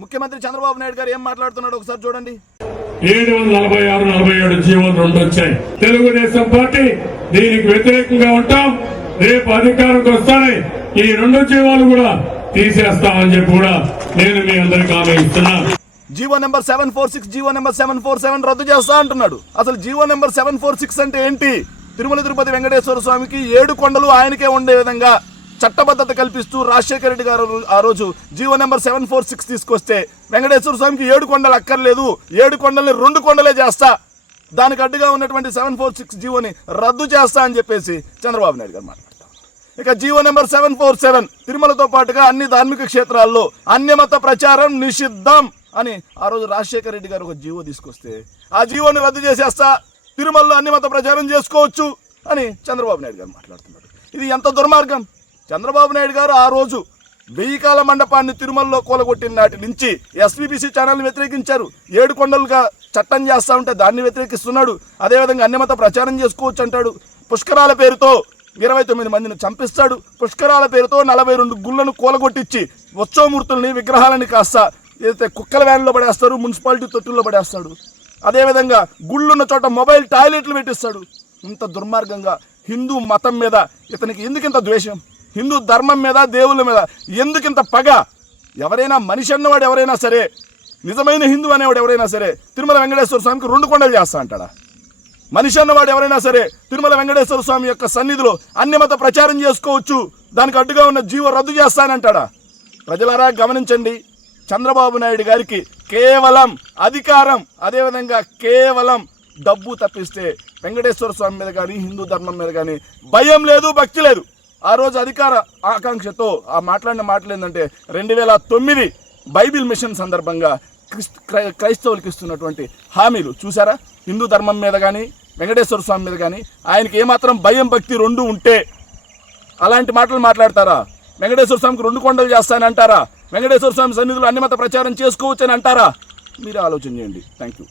ముఖ్యమంత్రి చంద్రబాబు నాయుడు గారు ఏం మాట్లాడుతున్నాడు ఒకసారి చూడండి. 746-47 జీవోలు 2 వచ్చాయి. తెలుగుదేశం పార్టీ దీనికి వ్యతిరేకంగా ఉంటాం. రేపు అధికారంకి వస్తానే ఈ 2 జీవోలు కూడా తీసేస్తామని చెప్పి కూడా నేను మీ అందరికీ హామీ ఇస్తున్నా. జీవో నెంబర్ 746, జీవో నెంబర్ 747 రద్దు చేస్తా అంటున్నాడు. అసలు జీవో నెంబర్ 746 అంటే ఏంటి? తిరుమల తిరుపతి వెంకటేశ్వర స్వామికి 7 కొండలు ఆయనకే ఉండే విధంగా చట్టబద్ధత కల్పిస్తూ రాజశేఖర రెడ్డి గారు ఆ రోజు జీవో నెంబర్ 746 తీసుకొస్తే వెంకటేశ్వర స్వామికి 7 కొండలు అక్కర్లేదు, 7 కొండల్ని 2 కొండలే చేస్తా, దానికి అడ్డుగా ఉన్నటువంటి 746 జీవోని రద్దు చేస్తా అని చెప్పేసి చంద్రబాబు నాయుడు గారు మాట్లాడతారు. ఇక జీవో నెంబర్ 747 తిరుమలతో పాటుగా అన్ని ధార్మిక క్షేత్రాల్లో అన్యమత ప్రచారం నిషిద్ధం అని ఆ రోజు రాజశేఖర రెడ్డి గారు ఒక జీవో తీసుకొస్తే ఆ జీవోని రద్దు చేసేస్తా, తిరుమలలో అన్యమత ప్రచారం చేసుకోవచ్చు అని చంద్రబాబు నాయుడు గారు మాట్లాడుతున్నారు. ఇది ఎంత దుర్మార్గం! చంద్రబాబు నాయుడు గారు ఆ రోజు 1000 కాల మండపాన్ని తిరుమలలో కూలగొట్టిన నాటి నుంచి ఎస్వీబీసీ ఛానల్ని వ్యతిరేకించారు. 7 కొండలుగా చట్టం చేస్తా ఉంటే దాన్ని వ్యతిరేకిస్తున్నాడు. అదేవిధంగా అన్యమత ప్రచారం చేసుకోవచ్చు అంటాడు. పుష్కరాల పేరుతో 29 మందిని చంపిస్తాడు. పుష్కరాల పేరుతో 42 గుళ్ళను కూలగొట్టించి ఉత్సవమూర్తుల్ని విగ్రహాలని కాస్త ఏదైతే కుక్కల వ్యాన్లో పడేస్తారు, మున్సిపాలిటీ తొట్టుల్లో పడేస్తాడు. అదేవిధంగా గుళ్ళున్న చోట మొబైల్ టాయిలెట్లు పెట్టిస్తాడు. ఇంత దుర్మార్గంగా హిందూ మతం మీద ఇతనికి ఎందుకింత ద్వేషం? హిందూ ధర్మం మీద, దేవుళ్ళ మీద ఎందుకింత పగ? ఎవరైనా మనిషి అన్నవాడు ఎవరైనా సరే, నిజమైన హిందూ అనేవాడు ఎవరైనా సరే తిరుమల వెంకటేశ్వర స్వామికి 2 కొండలు చేస్తా అంటాడా? మనిషి అన్నవాడు ఎవరైనా సరే తిరుమల వెంకటేశ్వర స్వామి యొక్క సన్నిధిలో అన్యమత ప్రచారం చేసుకోవచ్చు, దానికి అడ్డుగా ఉన్న జీవో రద్దు చేస్తానంటాడా? ప్రజలారా గమనించండి, చంద్రబాబు నాయుడు గారికి కేవలం అధికారం, అదేవిధంగా కేవలం డబ్బు తప్పిస్తే వెంకటేశ్వర స్వామి మీద కానీ హిందూ ధర్మం మీద కానీ భయం లేదు, భక్తి లేదు. ఆ రోజు అధికార ఆకాంక్షతో ఆ మాట్లాడిన మాటలు ఏంటంటే 2009 బైబిల్ మిషన్ సందర్భంగా క్రైస్తవులకు ఇస్తున్నటువంటి హామీలు చూసారా? హిందూ ధర్మం మీద కానీ వెంకటేశ్వర స్వామి మీద కానీ ఆయనకి ఏమాత్రం భయం, భక్తి 2 ఉంటే అలాంటి మాటలు మాట్లాడతారా? వెంకటేశ్వర స్వామికి 2 కొండలు చేస్తానని అంటారా? వెంకటేశ్వర స్వామి సన్నిధిలో అన్యమత ప్రచారం చేసుకోవచ్చని అంటారా? మీరు ఆలోచన చేయండి. Thank you.